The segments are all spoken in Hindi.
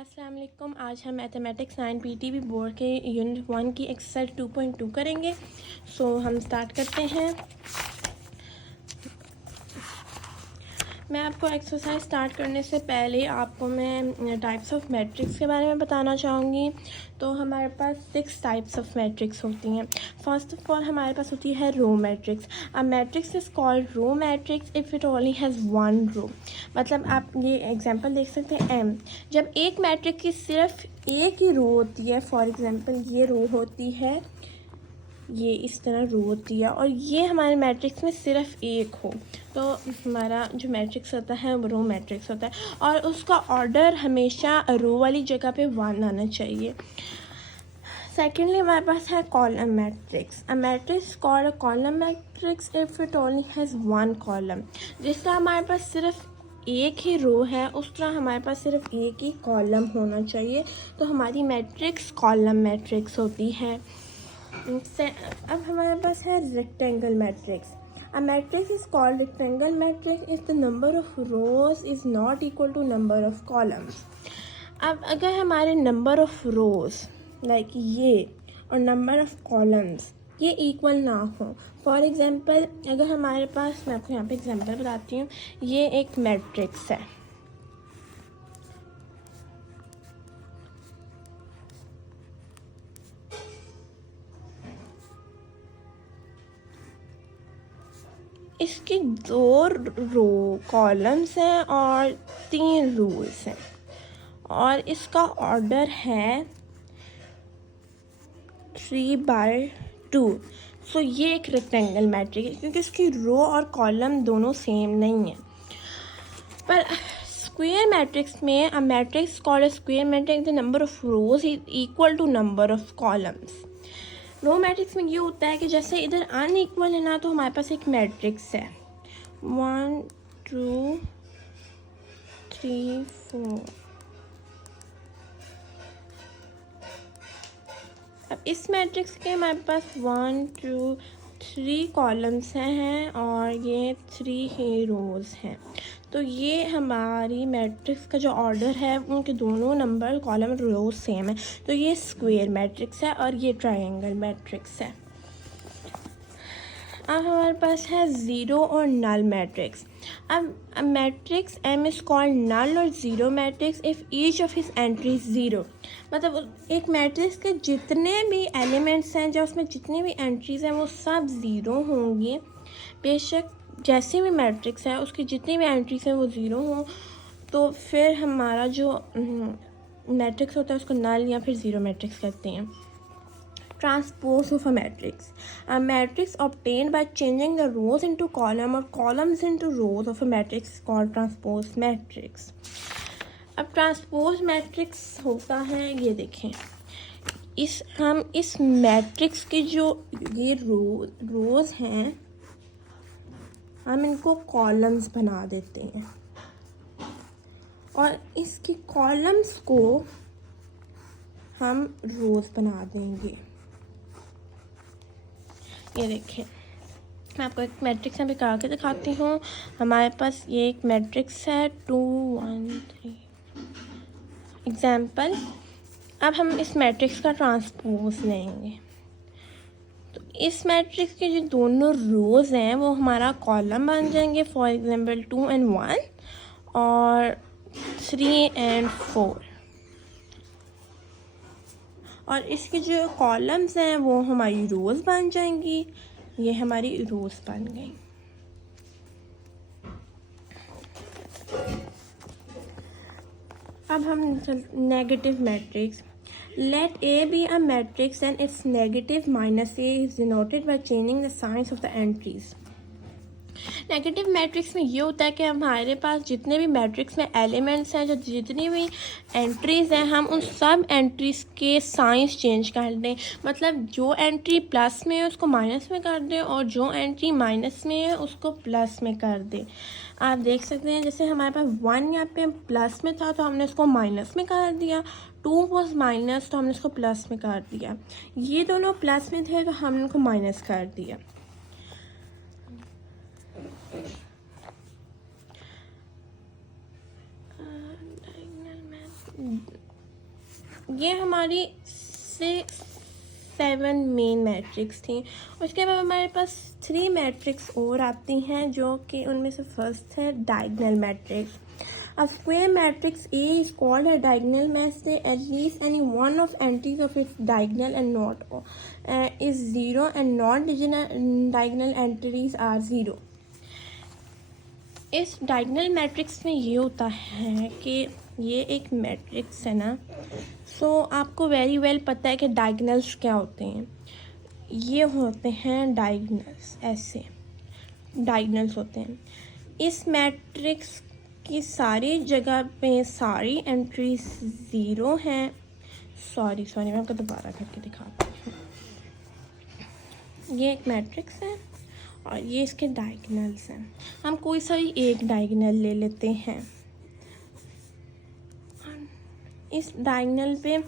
अस्सलाम वालेकुम। आज हम मैथमेटिक्स 9 पीटीबी बोर्ड के यूनिट 1 की एक्सरसाइज 2.2 करेंगे। हम स्टार्ट करते हैं। मैं आपको एक्सरसाइज स्टार्ट करने से पहले आपको मैं टाइप्स ऑफ मैट्रिक्स के बारे में बताना चाहूँगी। तो हमारे पास 6 टाइप्स ऑफ मैट्रिक्स होती हैं। फर्स्ट ऑफ ऑल हमारे पास होती है row matrix. A matrix is called row matrix if it only has one row. मतलब आप ये एग्जांपल देख सकते हैं एम। जब एक मैट्रिक्स की सिर्फ एक ही रो होती है, फॉर एग्जांपल ये रो होती है, ये इस तरह रो होती है और ये हमारे मैट्रिक्स में सिर्फ एक हो, तो हमारा जो मैट्रिक्स होता है वो रो मैट्रिक्स होता है और उसका ऑर्डर हमेशा रो वाली जगह पे 1 आना चाहिए। सेकेंडली हमारे पास है column matrix. A matrix called a column matrix if it only has one column. जिस तरह हमारे पास सिर्फ एक ही रो है उस तरह हमारे पास सिर्फ एक ही कॉलम होना चाहिए, तो हमारी मैट्रिक्स कॉलम मैट्रिक्स होती है। अब हमारे पास है rectangle matrix. A matrix is called rectangle matrix if the number of rows is not equal to number of columns. अब अगर हमारे नंबर ऑफ रोज लाइक ये और नंबर ऑफ कॉलम्स ये इक्वल ना हो, फॉर एग्जांपल अगर हमारे पास, मैं आपको यहाँ पे एग्जांपल बताती हूँ, ये एक मैट्रिक्स है, इसकी 2 रो कॉलम्स हैं और 3 रोज हैं और इसका ऑर्डर है 3/2। सो ये एक रेक्टेंगल मैट्रिक्स है क्योंकि इसकी रो और कॉलम दोनों सेम नहीं है। पर स्क्वायर मैट्रिक्स में a matrix called a square matrix the number of rows is equal to number of columns. Row matrix में ये होता है कि जैसे इधर अनइक्वल है ना, तो हमारे पास एक मैट्रिक्स है 1 2 3 4। अब इस मैट्रिक्स के हमारे पास 1 2 3 कॉलम्स हैं और ये 3 ही रोज हैं, तो ये हमारी मैट्रिक्स का जो ऑर्डर है उनके दोनों नंबर कॉलम रोज सेम है, तो ये स्क्वायर मैट्रिक्स है और ये ट्रायंगल मैट्रिक्स है। अब हमारे पास है ज़ीरो और नल मैट्रिक्स। अब matrix M is called null और zero matrix if each of his entry zero. मतलब एक मैट्रिक्स के जितने भी एलिमेंट्स हैं, जो उसमें जितनी भी एंट्रीज़ हैं वो सब ज़ीरो होंगी। बेशक जैसे भी मैट्रिक्स है उसकी जितनी भी एंट्रीज़ हैं वो ज़ीरो हों, तो फिर हमारा जो मैट्रिक्स होता है उसको नल या फिर ज़ीरो मैट्रिक्स कहते हैं। Transpose of a matrix. A matrix obtained by changing the rows into column or columns into rows of a matrix is called transpose matrix. अब ट्रांसपोज मैट्रिक्स होता है, ये देखें, हम इस मैट्रिक्स की जो ये रोज हैं हम इनको कॉलम्स बना देते हैं और इसकी कॉलम्स को हम रोज बना देंगे। ये देखें, मैं आपको एक मैट्रिक्स यहाँ पे करा के दिखाती हूँ। हमारे पास ये एक मैट्रिक्स है 2 1 3 एग्जाम्पल। अब हम इस मैट्रिक्स का ट्रांसपोज लेंगे, तो इस मैट्रिक्स के जो दोनों रोज हैं वो हमारा कॉलम बन जाएंगे, फॉर एग्जाम्पल 2 and 1 और 3 and 4, और इसके जो कॉलम्स हैं वो हमारी रोज़ बन जाएंगी। ये हमारी रोज़ बन गई। अब हम negative matrix. Let A be a matrix and its negative minus A is denoted by changing the signs of the entries. Negative matrix में ये होता है कि हमारे पास जितने भी मैट्रिक्स में एलिमेंट्स हैं, जो जितनी भी एंट्रीज़ हैं, हम उन सब एंट्रीज़ के साइंस चेंज कर दें। मतलब जो एंट्री प्लस में है उसको माइनस में कर दें और जो एंट्री माइनस में है उसको प्लस में कर दें। आप देख सकते हैं जैसे हमारे पास 1 यहाँ पे प्लस में था तो हमने उसको माइनस में कर दिया, 2 वॉज माइनस तो हमने उसको प्लस में कर दिया, ये दोनों प्लस में थे तो हमने उनको माइनस कर दिया। ये हमारी 6-7 मेन मैट्रिक्स थी। उसके बाद हमारे पास 3 मैट्रिक्स और आती हैं, जो कि उनमें से फर्स्ट है diagonal matrix. A square matrix A is called a diagonal when at least any one of entries of its diagonal and not is 0 and non-diagonal entries are 0। इस डायगोनल मैट्रिक्स में ये होता है कि ये एक मैट्रिक्स है ना, सो आपको वेरी वेल पता है कि डायगोनल्स क्या होते हैं। ये होते हैं डायगोनल्स, ऐसे डायगोनल्स होते हैं। इस मैट्रिक्स की सारी जगह पे सारी एंट्रीज 0 हैं। सॉरी मैं आपको दोबारा करके दिखाती हूँ। ये एक मैट्रिक्स है और ये इसके डायगोनल्स हैं। हम कोई सा भी एक डायगोनल ले लेते हैं। इस डायगोनल पे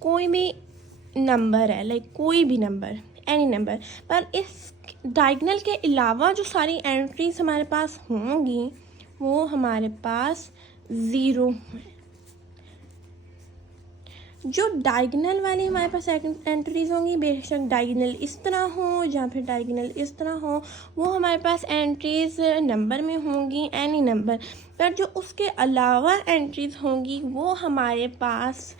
कोई भी नंबर है, लाइक कोई भी नंबर, एनी नंबर, पर इस डायगोनल के अलावा जो सारी एंट्रीज हमारे पास होंगी वो हमारे पास 0 है। जो डायगोनल वाली हमारे पास एंट्रीज होंगी, बेशक डायगोनल इस तरह हो या फिर डायगोनल इस तरह हो, वो हमारे पास एंट्रीज नंबर में होंगी, एनी नंबर। पर जो उसके अलावा एंट्रीज होंगी वो हमारे पास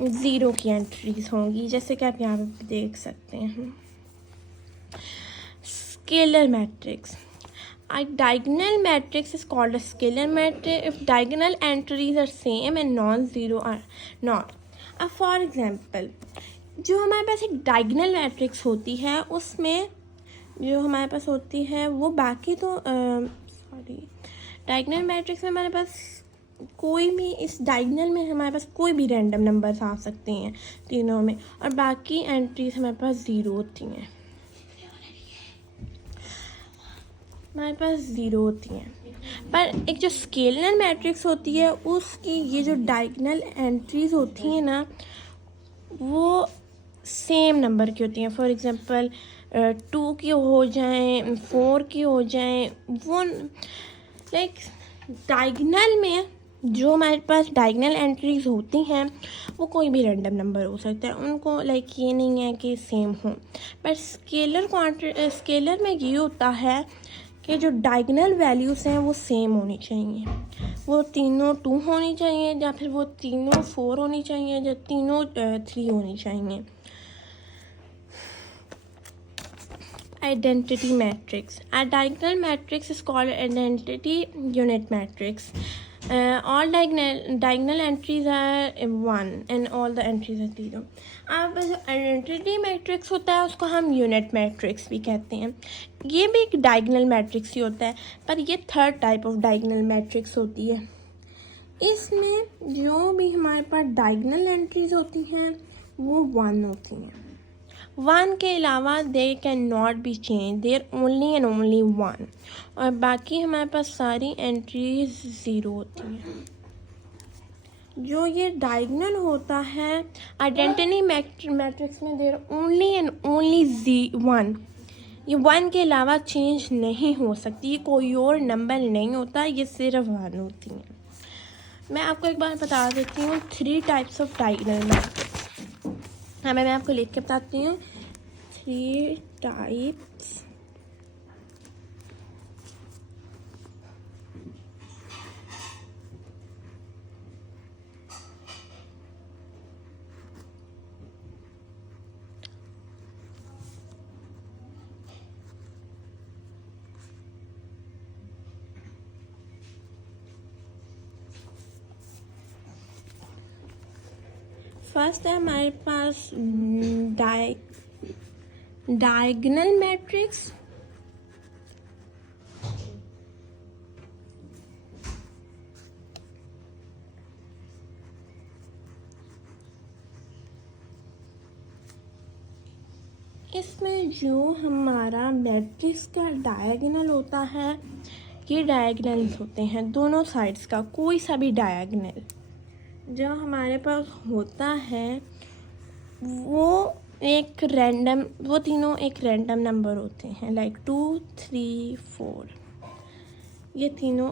0 की एंट्रीज होंगी, जैसे कि आप यहाँ पे देख सकते हैं। Scalar matrix. A diagonal matrix is called a scalar matrix if diagonal entries are same and non-zero are not. अब फॉर एग्जाम्पल जो हमारे पास एक डायगोनल मैट्रिक्स होती है, उसमें जो हमारे पास होती है वो बाकी तो डायगोनल मैट्रिक्स में हमारे पास कोई भी, इस डायगोनल में हमारे पास कोई भी रैंडम नंबर्स आ सकते हैं तीनों में, और बाकी एंट्रीज हमारे पास 0 होती हैं। हमारे पास 0 होती हैं। पर एक जो स्केलर मैट्रिक्स होती है उसकी ये जो डायगोनल एंट्रीज होती हैं ना, वो सेम नंबर की होती हैं। फॉर एग्जांपल 2 की हो जाएं, 4 की हो जाएं, वो लाइक डायगोनल में जो हमारे पास डायगोनल एंट्रीज होती हैं वो कोई भी रैंडम नंबर हो सकता है, उनको लाइक ये नहीं है कि सेम हो। पर स्केलर में ये होता है कि जो डायगोनल वैल्यूज़ हैं वो सेम होनी चाहिए, वो तीनों 2 होनी चाहिए, या फिर वो तीनों 4 होनी चाहिए, या तीनों 3 होनी चाहिए। Identity matrix. A diagonal matrix is called identity unit matrix. All diagonal entries are 1 and all the entries are 0. अब जो आइडेंटिटी मैट्रिक्स होता है उसको हम यूनिट मैट्रिक्स भी कहते हैं। ये भी एक डायगोनल मैट्रिक्स ही होता है, पर ये third type of diagonal matrix होती है। इसमें जो भी हमारे पास डायगोनल एंट्रीज होती हैं वो 1 होती हैं। 1 के अलावा they can not be change, there only and only 1, और बाकी हमारे पास सारी एंट्रीज 0 होती हैं। जो ये डायगोनल होता है आइडेंटिटी मैट्रिक्स में, देयर ओनली एंड ओनली 1, ये 1 के अलावा चेंज नहीं हो सकती, ये कोई और नंबर नहीं होता, ये सिर्फ 1 होती हैं। मैं आपको एक बार बता देती हूँ 3 टाइप्स ऑफ डायगोनल मैट्रिक्स। हाँ, मैं आपको लिख के बताती हूँ 3 टाइप्स। फर्स्ट है हमारे पास डायगोनल मैट्रिक्स। इसमें जो हमारा मैट्रिक्स का डायगोनल होता है, ये डायगोनल्स होते हैं दोनों साइड्स का, कोई सा भी डायगोनल जो हमारे पास होता है वो तीनों एक रैंडम नंबर होते हैं, लाइक 2, 3, 4। ये तीनों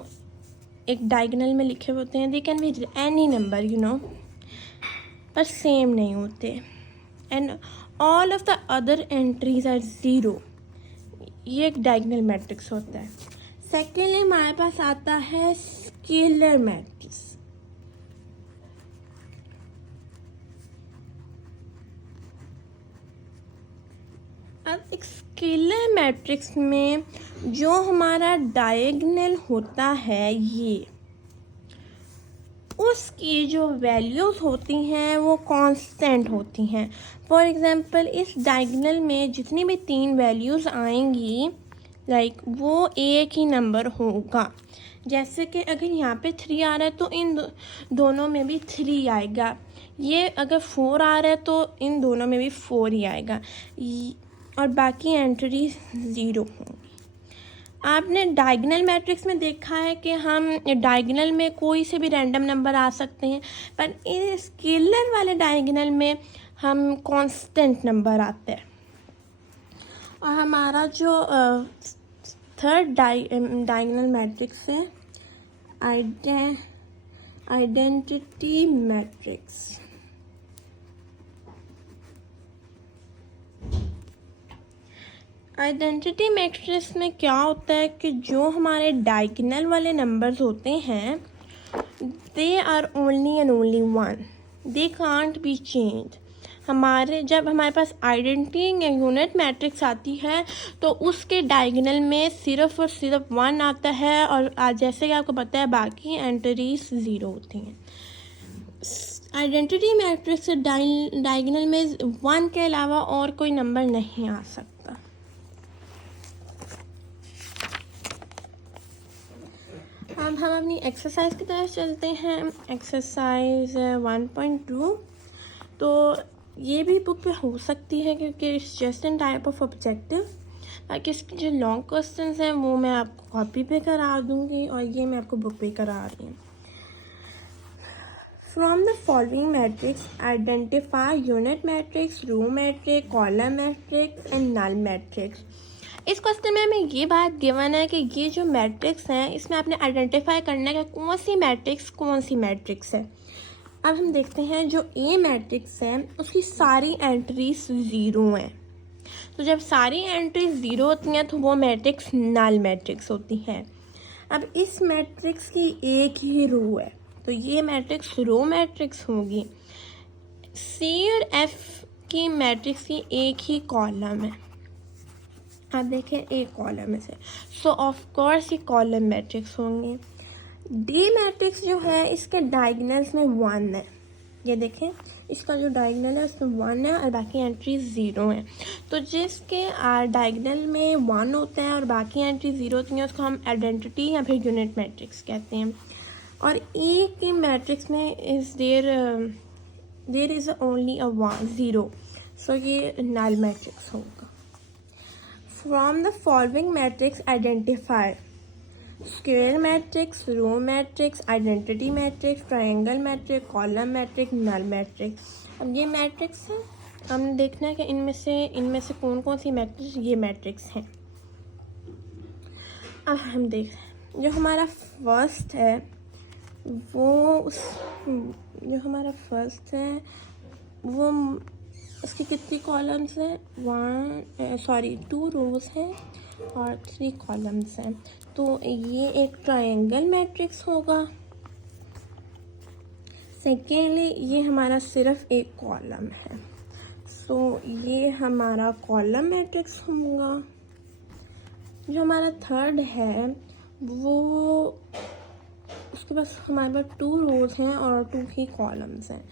एक डायगोनल में लिखे होते हैं। They can be any number, पर सेम नहीं होते, and all of the other entries are zero. ये एक डायगोनल मैट्रिक्स होता है। सेकेंडली हमारे पास आता है स्केलर मैट्रिक्स। अब एक स्केलर मैट्रिक्स में जो हमारा डायगोनल होता है, ये उसकी जो वैल्यूज़ होती हैं वो कांस्टेंट होती हैं। फॉर एग्जांपल इस डायगोनल में जितनी भी 3 वैल्यूज़ आएंगी, लाइक वो एक ही नंबर होगा। जैसे कि अगर यहाँ पे 3 आ रहा है तो इन दोनों में भी 3 आएगा। ये अगर 4 आ रहा है तो इन दोनों में भी 4 ही आएगा, और बाकी एंट्री 0 होंगी। आपने डायगोनल मैट्रिक्स में देखा है कि हम डायगोनल में कोई से भी रैंडम नंबर आ सकते हैं, पर इस स्केलर वाले डायगोनल में हम कांस्टेंट नंबर आते हैं। और हमारा जो थर्ड डायगोनल मैट्रिक्स है आइडेंटिटी मैट्रिक्स। आइडेंटिटी मैट्रिक्स में क्या होता है कि जो हमारे डायगोनल वाले नंबर्स होते हैं, they are only and only one, they can't be change. जब हमारे पास आइडेंटिटी यूनिट मैट्रिक्स आती है तो उसके डायगोनल में सिर्फ और सिर्फ 1 आता है, और जैसे कि आपको पता है बाकी एंट्रीज 0 होती हैं। आइडेंटिटी मैट्रिक्स डायगोनल में 1 के अलावा और कोई नंबर नहीं आ सकता। अब हम अपनी एक्सरसाइज की तरफ चलते हैं। एक्सरसाइज 1.2। तो ये भी बुक पे हो सकती है क्योंकि it's just an type of objective. बाकी इसके जो लॉन्ग क्वेश्चंस हैं वो मैं आपको कॉपी पे करा दूँगी, और ये मैं आपको बुक पे करा रही हूँ। From the following matrix identify unit matrix, row matrix, column matrix and null matrix. इस क्वेश्चन में हमें ये बात गिवन है कि ये जो मैट्रिक्स हैं इसमें आपने आइडेंटिफाई करना है कि कौन सी मैट्रिक्स है। अब हम देखते हैं जो ए मैट्रिक्स है उसकी सारी एंट्रीज 0 हैं। तो जब सारी एंट्रीज 0 होती हैं तो वो मैट्रिक्स नल मैट्रिक्स होती है। अब इस मैट्रिक्स की एक ही रो है तो ये मैट्रिक्स रो मैट्रिक्स होगी। सी और एफ की मैट्रिक्स की एक ही कॉलम है। आप देखें एक कॉलम है से, सो ऑफ कोर्स ये कॉलम मैट्रिक्स होंगे। डी मैट्रिक्स जो है इसके डायगोनल्स में 1 है। ये देखें इसका जो डायगोनल है उसमें 1 है और बाकी एंट्री 0 है। तो जिसके डायगोनल में 1 होता है और बाकी एंट्री 0 होती हैं उसको हम आइडेंटिटी या फिर यूनिट मैट्रिक्स कहते हैं। और ए के मैट्रिक्स में देयर इज़ ओनली अ 0, सो ये नल मैट्रिक्स होगा। From the following matrix identify square matrix, row matrix, identity matrix, triangle matrix, column matrix, null matrix। अब ये मैट्रिक्स है, हमने देखना है कि इनमें से कौन कौन सी मैट्रिक्स ये मैट्रिक्स हैं। अब हम देख रहे हैं जो हमारा फर्स्ट है वो उसकी कितनी कॉलम्स हैं? 2 रोज हैं और 3 कॉलम्स हैं। तो ये एक ट्रायंगल मैट्रिक्स होगा। सेकेंडली ये हमारा सिर्फ एक कॉलम है, सो ये हमारा कॉलम मैट्रिक्स होगा। जो हमारा थर्ड है वो उसके पास हमारे पास 2 रोज हैं और 2 ही कॉलम्स हैं,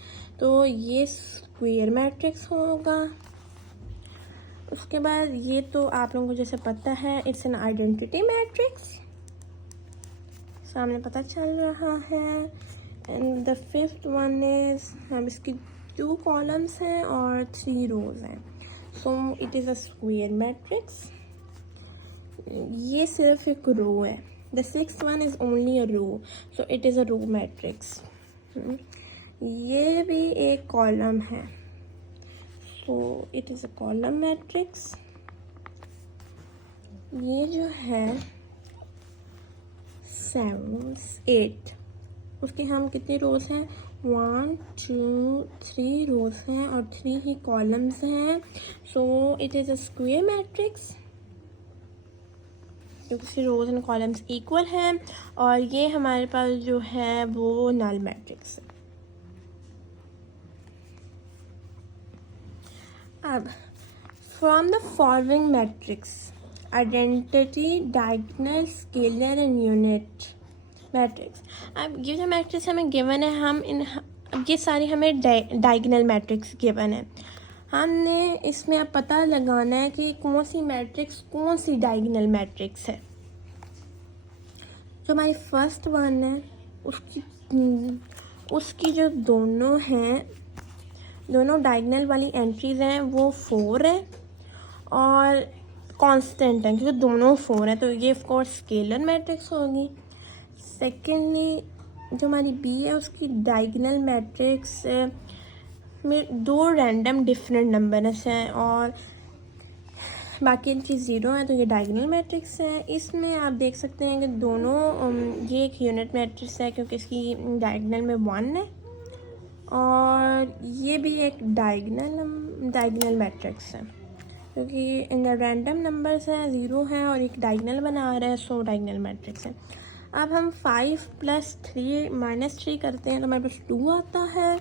तो ये स्क्वायर मैट्रिक्स होगा। उसके बाद ये तो आप लोगों को जैसे पता है इट्स एन आइडेंटिटी मैट्रिक्स, सामने पता चल रहा है। And the fifth one is हम इसकी 2 कॉलम्स हैं और 3 रोज हैं, so it is a square matrix. ये सिर्फ एक रो है। The sixth one is only a row, so it is a row matrix. ये भी एक कॉलम है, so it is a column matrix. ये जो है 7 8 उसके हम कितनी रोज हैं? 1 2 3 रोज हैं और 3 ही कॉलम्स हैं, so it is a square matrix क्योंकि रोज एंड कॉलम्स इक्वल हैं, और ये हमारे पास जो है वो नल मैट्रिक्स है। अब from the following matrix identity, diagonal, scalar and unit matrix. अब ये जो मैट्रिक्स हमें गिवन है, हम अब ये सारी हमें डायगोनल मैट्रिक्स गिवन है। हमने इसमें अब पता लगाना है कि कौन सी मैट्रिक्स कौन सी डायगोनल मैट्रिक्स है। जो हमारी फर्स्ट वन है उसकी जो दोनों डायगोनल वाली एंट्रीज हैं वो 4 है और कांस्टेंट है, क्योंकि दोनों 4 है, तो ये ऑफ कोर्स स्केलर मैट्रिक्स होगी। सेकेंडली जो हमारी बी है उसकी डायगोनल मैट्रिक्स में 2 रैंडम डिफरेंट नंबर्स हैं और बाकी चीज़ 0 है, तो ये डायगोनल मैट्रिक्स है। इसमें आप देख सकते हैं कि दोनों ये एक यूनिट मैट्रिक्स है क्योंकि इसकी डायगोनल में 1 है, और ये भी एक डायगोनल मैट्रिक्स है क्योंकि इन रैंडम नंबर्स हैं, 0 है और एक डायगोनल बना रहा है, सो डायगोनल मैट्रिक्स है। अब हम 5 + 3 - 3 करते हैं तो हमारे पास 2 आता है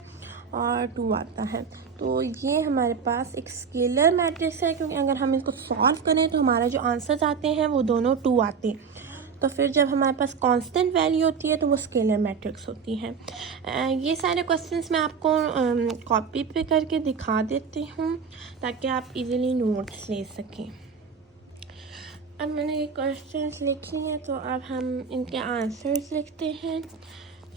और 2 आता है, तो ये हमारे पास एक स्केलर मैट्रिक्स है क्योंकि अगर हम इसको सॉल्व करें तो हमारा जो आंसर्स आते हैं वो दोनों 2 आते हैं, तो फिर जब हमारे पास कांस्टेंट वैल्यू होती है तो वो स्केलर मैट्रिक्स होती है। ये सारे क्वेश्चंस मैं आपको कॉपी पे करके दिखा देती हूँ ताकि आप इजीली नोट्स ले सकें। अब मैंने ये क्वेश्चंस लिख लिए हैं तो अब हम इनके आंसर्स लिखते हैं।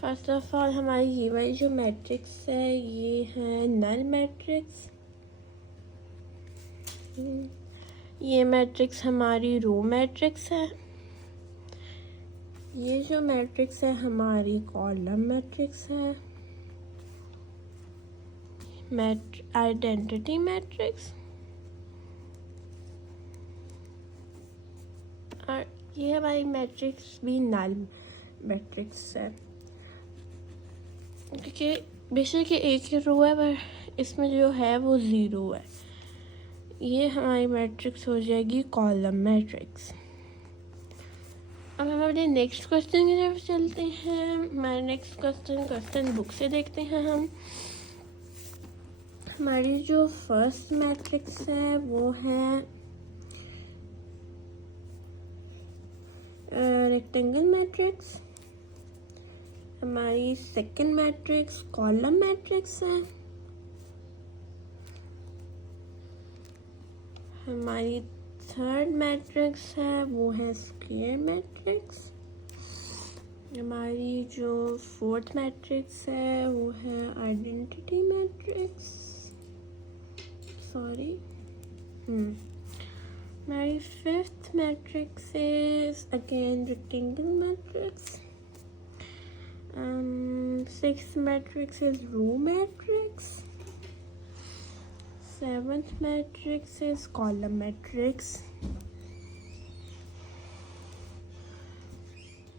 फर्स्ट ऑफ ऑल हमारी ये वाली जो मैट्रिक्स है ये है नल मैट्रिक्स। ये मैट्रिक्स हमारी रो मैट्रिक्स है। ये जो मैट्रिक्स है हमारी कॉलम मैट्रिक्स है। आइडेंटिटी मैट्रिक्स, और ये हमारी मैट्रिक्स भी नल मैट्रिक्स है क्योंकि बेशक ये एक ही रो है पर इसमें जो है वो 0 है। ये हमारी मैट्रिक्स हो जाएगी कॉलम मैट्रिक्स। अब हम अपने नेक्स्ट क्वेश्चन की तरफ चलते हैं। हमारा नेक्स्ट क्वेश्चन बुक से देखते हैं हम। हमारी जो फर्स्ट मैट्रिक्स है वो है रेक्टेंगल मैट्रिक्स। हमारी सेकंड मैट्रिक्स कॉलम मैट्रिक्स है। हमारी थर्ड मैट्रिक्स है वो है स्क्वायर मैट्रिक्स। हमारी जो फोर्थ मैट्रिक्स है वो है आइडेंटिटी मैट्रिक्स, हमारी fifth matrix is again rectangle matrix. Sixth matrix is row matrix. Seventh matrix is column matrix.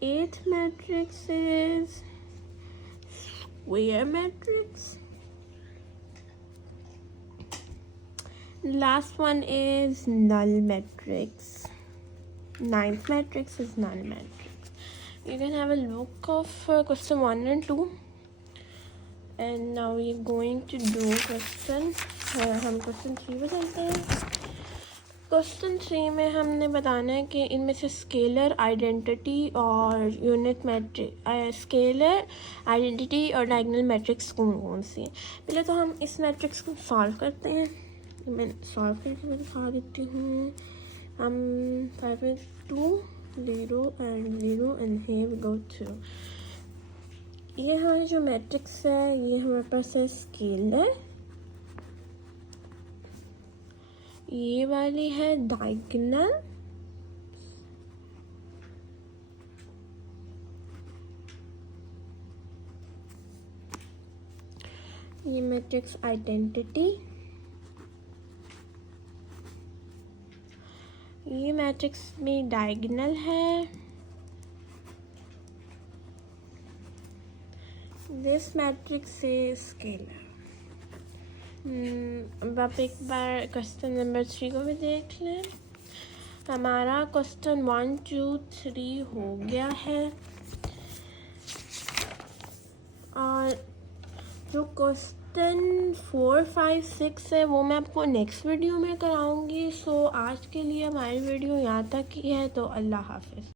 Eighth matrix is square matrix. Last one is null matrix. Ninth matrix is null matrix. You can have a look of question 1 and 2. And now we're going to do हम क्वेश्चन 3 पे चलते हैं। क्वेश्चन 3 में हमने बताना है कि इनमें से स्केलर, आइडेंटिटी और यूनिट मैट्रिक्स, स्केलर, आइडेंटिटी और डायगोनल मैट्रिक्स कौन कौन सी है। पहले तो हम इस मैट्रिक्स को सॉल्व करते हैं। मैं सॉल्व करके मैं दिखा देती हूँ। हम 5 में 2 0 and 0 and here we go 2। ये हमारी जो मैट्रिक्स है ये हमारे पास है स्केलर, ये वाली है डायगोनल, ये मैट्रिक्स आइडेंटिटी, ये मैट्रिक्स में डायगोनल है, दिस मैट्रिक्स से स्केलर। अब आप एक बार क्वेश्चन नंबर 3 को भी देख लें। हमारा क्वेश्चन 1 2 3 हो गया है, और जो क्वेश्चन 4 5 6 है वो मैं आपको नेक्स्ट वीडियो में कराऊंगी। सो आज के लिए हमारी वीडियो यहाँ तक ही है, तो अल्लाह हाफिज़।